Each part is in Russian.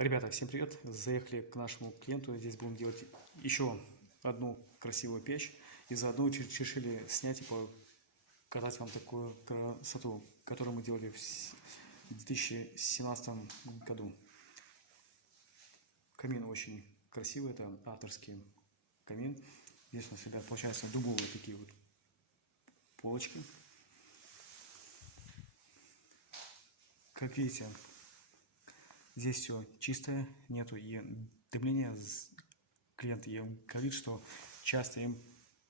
Ребята, всем привет! Заехали к нашему клиенту. Здесь будем делать еще одну красивую печь. И заодно решили снять и показать вам такую красоту, которую мы делали в 2017 году. Камин очень красивый, это авторский камин. Здесь у нас, ребят, получаются дубовые такие вот полочки. Как видите, здесь все чистое, нету и дымления. Клиент говорит, что часто им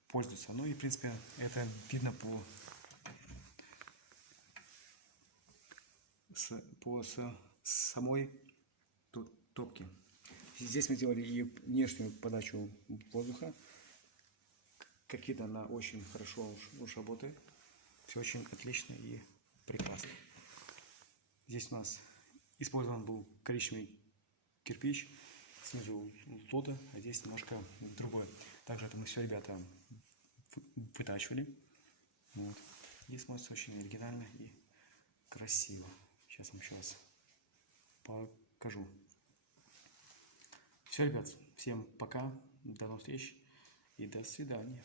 пользуются. Ну и в принципе это видно по самой топке. Здесь мы делали и внешнюю подачу воздуха. Как видно, она очень хорошо уж работает. Все очень отлично и прекрасно. Здесь у нас использован был коричневый кирпич, снизу лота, а здесь немножко другой. Также это мы все, ребята, вытачивали. Вот. И смотрится очень оригинально и красиво. Сейчас вам еще раз покажу. Все, ребят, всем пока, до новых встреч и до свидания.